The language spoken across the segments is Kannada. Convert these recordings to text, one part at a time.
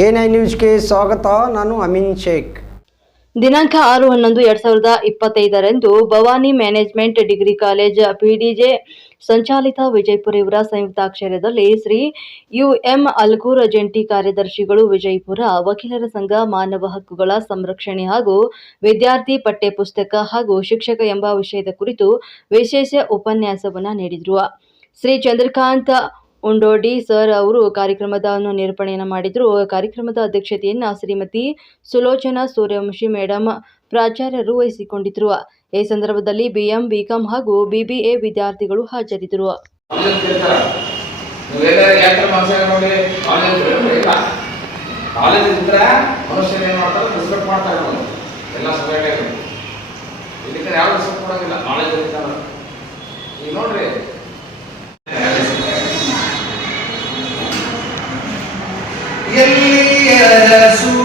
ಐ ನ್ಯೂಸ್ಗೆ ಸ್ವಾಗತ, ನಾನು ಅಮಿನ್ ಶೇಖ್. ದಿನಾಂಕ ಆರು ಹನ್ನೊಂದು ಎರಡ್ ಸಾವಿರದ ಇಪ್ಪತ್ತೈದರಂದು Bhavani management degree college PDJ ಸಂಚಾಲಿತ Vijayapura ಇವರ ಸಂಯುಕ್ತಾಕ್ಷರ್ಯದಲ್ಲಿ ಶ್ರೀ ಯುಎಂ ಅಲ್ಗೂರ್ ಜಂಟಿ ಕಾರ್ಯದರ್ಶಿಗಳು ವಿಜಯಪುರ, ವಕೀಲರ ಸಂಘ, ಮಾನವ ಹಕ್ಕುಗಳ ಸಂರಕ್ಷಣೆ ಹಾಗೂ ವಿದ್ಯಾರ್ಥಿ ಪಠ್ಯ ಪುಸ್ತಕ ಹಾಗೂ ಶಿಕ್ಷಕ ಎಂಬ ವಿಷಯದ ಕುರಿತು ವಿಶೇಷ ಉಪನ್ಯಾಸವನ್ನು ನೀಡಿದರು. ಶ್ರೀ ಚಂದ್ರಕಾಂತ್ ಉಂಡೋಡಿ ಸರ್ ಅವರು ಕಾರ್ಯಕ್ರಮದ ನಿರೂಪಣೆಯನ್ನು ಮಾಡಿದರು. ಕಾರ್ಯಕ್ರಮದ ಅಧ್ಯಕ್ಷತೆಯನ್ನು ಶ್ರೀಮತಿ ಸುಲೋಚನಾ ಸೂರ್ಯವಂಶಿ ಮೇಡಮ್ ಪ್ರಾಚಾರ್ಯರು ವಹಿಸಿಕೊಂಡಿದ್ರು ಈ ಸಂದರ್ಭದಲ್ಲಿ ಬಿಎಂ, ಬಿಕಾಂ ಹಾಗೂ ಬಿಬಿಎ ವಿದ್ಯಾರ್ಥಿಗಳು ಹಾಜರಿದ್ದರು. ಕಾಲೇಜ್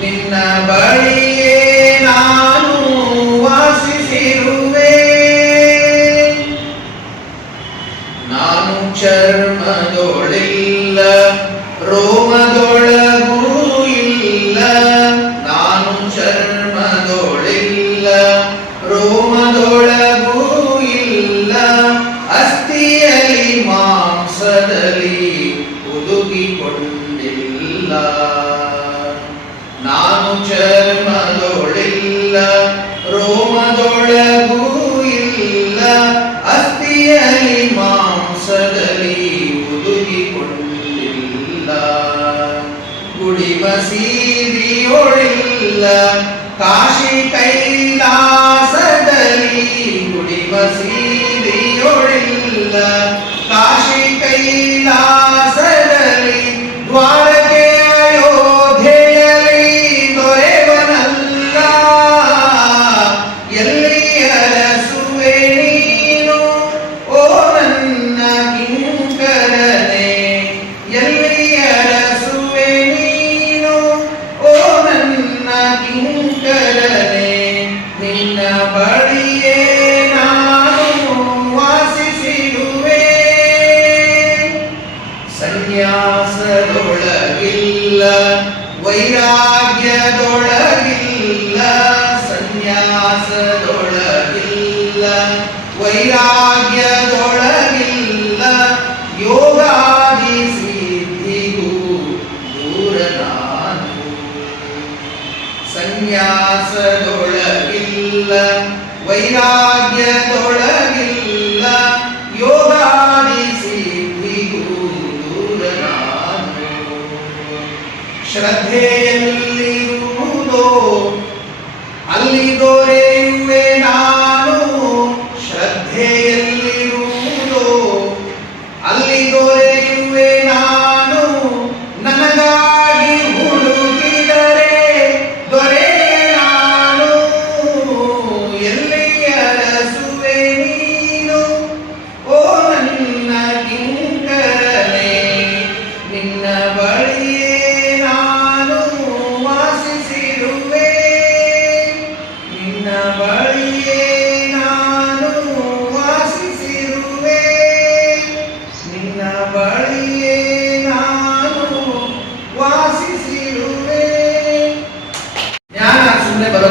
ನಿನ್ನ ಬಳಿಯೇ ನಾನು ವಾಸಿಸಿರುವೆ. ನಾನು ಚರ್ಮದೊಳಿಲ್ಲ ರೋಮದೊಳಗೂ ಇಲ್ಲ ನಾನು ಚರ್ಮದೊಳಿಲ್ಲ ರೋಮದೊಳಗೂ ಇಲ್ಲ ಅಸ್ಥಿಯಲ್ಲಿ ಮಾಂಸದಲ್ಲಿ ಹುದುಗಿಕೊಂಡಿಲ್ಲ. ಚರ್ಮದೊಳಿಲ್ಲ ರೋಮದೊಳಗೂ ಇಲ್ಲ ಅಸ್ಥಿಯಲ್ಲಿ ಮಾಂಸದಲ್ಲಿ ಉದುಗಿಕೊಂಡಿಲ್ಲ ಗುಡಿ ಬಸೀದಿಯೊಳಿಲ್ಲ ಕಾಶಿ ಕೈಲಾಸದಲ್ಲಿ ವೈರಾಗ್ಯದೊಳಗಿಲ್ಲ ಸನ್ಯಾಸದೊಳಗಿಲ್ಲ. ವೈರಾಗ್ಯದೊಳಗಿಲ್ಲ ಯೋಗಾದಿ ಸಿದ್ಧಿಗೂ ದೂರ ನಾನು. ಸನ್ಯಾಸದೊಳಗಿಲ್ಲ ವೈರಾಗ್ಯದೊಳಗಿಲ್ಲ श्रद्धे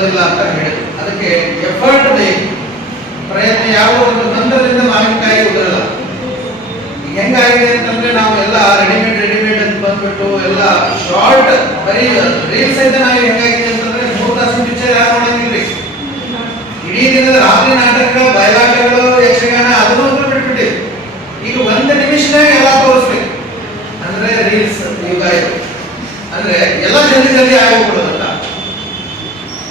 ಬರೋದಿಲ್ಲ ಅಂತ ಹೇಳಿದ್ರು. ಅದಕ್ಕೆ ಎಫರ್ಟ್ ಬೇಕು. ಪ್ರಯತ್ನ ಯಾವ ಒಂದು ತಂತ್ರದಿಂದ ಮಾವಿನಕಾಯಿ ಉದರಲ್ಲ. ಹೆಂಗಾಗಿದೆ ಅಂತಂದ್ರೆ ನಾವು ಎಲ್ಲ ರೆಡಿಮೇಡ್ ರೆಡಿಮೇಡ್ ಅಂತ ಬಂದ್ಬಿಟ್ಟು ಎಲ್ಲ ಶಾರ್ಟ್ ಬರೀ ರೀಲ್ಸ್ ಐತೆ ನಾವು ಹೆಂಗಾಗಿದೆ ಅಂತಂದ್ರೆ ಮೂರು ತಾಸು ಪಿಕ್ಚರ್ ಯಾರು ನೋಡಂಗಿಲ್ರಿ? ಇಡೀ ದಿನದ ರಾತ್ರಿ ನಾಟಕಗಳು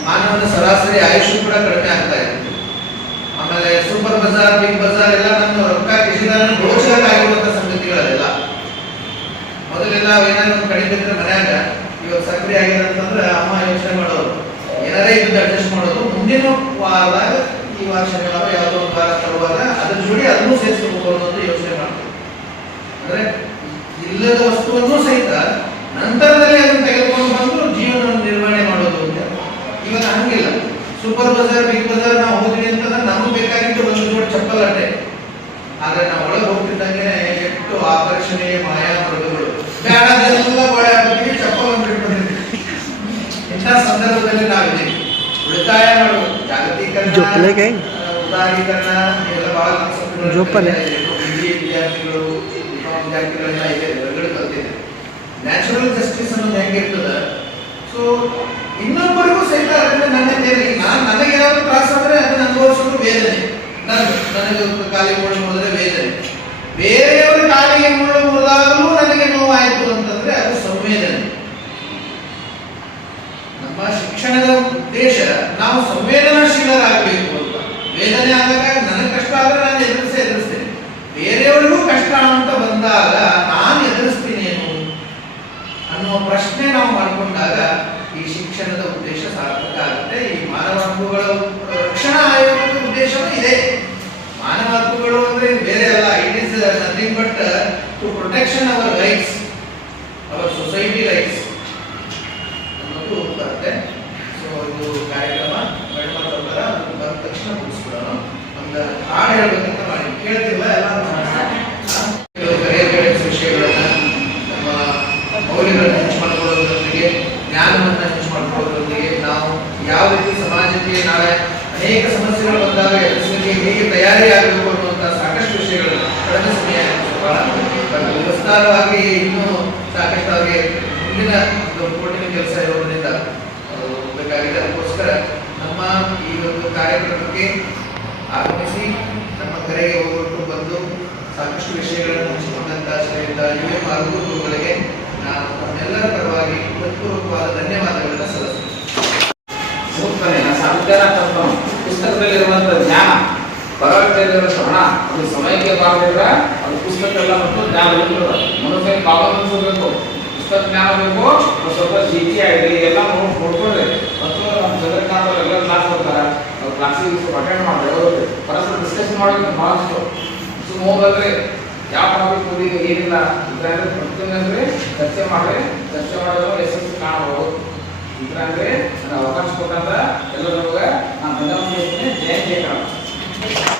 ಮಾನವನ ಸರಾಸರಿ ಆಯುಷ್ ಕೂಡ ಕಡಿಮೆ ಆಗ್ತಾ ಇದೆ. ಆಮೇಲೆ ಸೂಪರ್ ಬಜಾರ್, ಬಿಗ್ ಬಜಾರ್ ಎಲ್ಲ ನಮ್ಮ ರೊಕ್ಕ ಕಿಸಿದಾರನ ಗೋಚರ ಆಗಿರುವಂತ ಸಂಗತಿಗಳಲ್ಲ ಮೊದಲೆಲ್ಲ ಏನಾದ್ರು ಕಡಿಮೆ ಬಿದ್ದರೆ ಮನ್ಯಾಗ ಇವಾಗ ಸಕ್ರಿಯ ಆಗಿದೆ ಅಂತಂದ್ರೆ ಅಮ್ಮ ಯೋಚನೆ ಮಾಡೋದು ಏನಾರೇ ಇದ್ದು ಅಡ್ಜಸ್ಟ್ ಮಾಡೋದು. ಮುಂದಿನ ವಾರದಾಗ ಈ ವಾರ ಶನಿವಾರ ಯಾವುದೋ ಒಂದು ವಾರ ತರುವಾಗ ಅದ್ರ ಜೋಡಿ ಅದನ್ನೂ ಸೇರಿಸ್ಕೋಬಹುದು ಅಂತ ಯೋಚನೆ ಮಾಡ್ತೀವಿ. ಅಂದ್ರೆ ಇಲ್ಲದ ವಸ್ತುವನ್ನು ಸಹಿತ ನಂತರದಲ್ಲಿ ಅದನ್ನು ತೆಗೆದುಕೊಂಡು ಬಂದು ಜೀವನ ನಿರ್ವಹಣೆ ಇವಾಗ ಹಂಗಿಲ್ಲ. ಸೂಪರ್ ಬಜಾರ್ ಬಿಗ್ ಬಜಾರ್ ನಾವು ಹೋದ್ವಿ ಅಂತಂದ್ರೆ ನಮಗೆ ಬೇಕಾಗಿದ್ದು ಒಂದು ಜೋಡಿ ಚಪ್ಪಲ್ ಅಟ್ಟೆ. ಆದ್ರೆ ನಾವು ಒಳಗೆ ಹೋಗ್ತಿದ್ದಂಗೆ ಎಷ್ಟು ಆಕರ್ಷಣೀಯ ಮಾಯಾ ಮೃಗಗಳು ಬೇಡದೆಲ್ಲ ಗೋಡೆ ಹಾಕೋದಕ್ಕೆ ಚಪ್ಪಲ್ ಒಂದು ಬಿಟ್ಬಿಟ್ಟಿರ್ತೀವಿ ಇಂಥ ಸಂದರ್ಭದಲ್ಲಿ ನಾವಿದ್ದೀವಿ. ಉಳಿತಾಯ ಮಾಡೋದು ಜಾಗತೀಕರಣ ಉದಾರೀಕರಣ ಇವೆಲ್ಲ ಬಹಳ ವಿದ್ಯಾರ್ಥಿಗಳು ವಿದ್ಯಾರ್ಥಿಗಳೆಲ್ಲ ಇದೆ ಕಲ್ತಿದೆ ನ್ಯಾಚುರಲ್ ಜಸ್ಟಿಸ್ ಅನ್ನೋದು ಹೆಂಗಿರ್ತದ? ಸೊ ಇನ್ನೊಬ್ಬರಿಗೂ ಸಹಿತ ಅದರಿಂದ ನನ್ನೇನು ನಾನು protection our rights our society rights ಅನ್ನೋದು ಬರುತ್ತೆ. ಸೊ ಇದು ಕಾರ್ಯಕ್ರಮ ಮೇಡಮ್ ಬಂದ ತಕ್ಷಣ ಮುಗಿಸ್ಬಿಡೋಣ. ಒಂದು ಹಾಡು ಹೇಳ್ಬೇಕಂತ ಮಾಡಿ. ಕೇಳ್ತಿಲ್ಲ ವಿಸ್ತಾರವಾಗಿ ಇನ್ನೂ ಸಾಕಷ್ಟಾಗಿ ಮುಂದಿನ ಒಂದು ಕೋಟಿನ ಕೆಲಸ ಇರೋದ್ರಿಂದ ಹೋಗಬೇಕಾಗಿದೆ ಬೇಕಾಗಿದೆ. ಅದಕ್ಕೋಸ್ಕರ ನಮ್ಮ ಈ ಒಂದು ಕಾರ್ಯಕ್ರಮಕ್ಕೆ ಆಗಮಿಸಿ ನಮ್ಮ ಕರೆಗೆ ಹೋಗ್ಬಿಟ್ಟು ಬಂದು ಸಾಕಷ್ಟು ವಿಷಯಗಳನ್ನು ಹಂಚಿಕೊಂಡಂತ ಶ್ರೀಯುತ ಯುವ ಎಂ ಅರ್ಗೂರುಗಳಿಗೆ ನಾನು ತಮ್ಮೆಲ್ಲರ ಪರವಾಗಿ ಹೃತ್ಪೂರ್ವಕವಾದ ಧನ್ಯವಾದಗಳನ್ನು ಭಗವದ್ಗೀತೆಯಲ್ಲಿರುವಂತ ಹಣ ಅದು ಸಮಯಕ್ಕೆ ಬಾರದಿದ್ರೆ ಅದು ಪುಸ್ತಕ ಎಲ್ಲ ಮತ್ತು ಜ್ಞಾನ ಇರ್ತದೆ. ಮನುಷ್ಯನಿಗೆ ಅನ್ಸಬೇಕು ಪುಸ್ತಕ ಜ್ಞಾನ ಬೇಕು ಸ್ವಲ್ಪ ಜೀಟಿ ಆಗಲಿ ಎಲ್ಲ ನೋಡ್ ನೋಡ್ಕೊಳ್ರಿ ಮತ್ತು ನಮ್ಮ ಚಂದ್ರಕಾಂತ್ ಎಲ್ಲ ಕ್ಲಾಸ್ ಬರ್ತಾರೆ ಅವ್ರು ಕ್ಲಾಸಿಗೆ ಸ್ವಲ್ಪ ಅಟೆಂಡ್ ಮಾಡಿ ಪರಸ್ಪರ ಡಿಸ್ಕಷನ್ ಮಾಡೋದು ಭಾಳಷ್ಟು ಸುಮ್ಮ ಹೋಗಲ್ರಿ ಯಾವ ಟಾಪಿಕ್ ಓದಿ ಏನಿಲ್ಲ ಇದ್ರಂದ್ರೆ ಪ್ರತಿಯೊಂದಂದ್ರೆ ಚರ್ಚೆ ಮಾಡ್ರಿ, ಚರ್ಚೆ ಮಾಡಿದ್ರೆ ಯಶಸ್ಸು ಕಾಣಬಹುದು. ಇದ್ರಂದ್ರೆ ಅವಕಾಶ ಕೊಟ್ಟಂತ ಎಲ್ಲರೂ ನಮಗೆ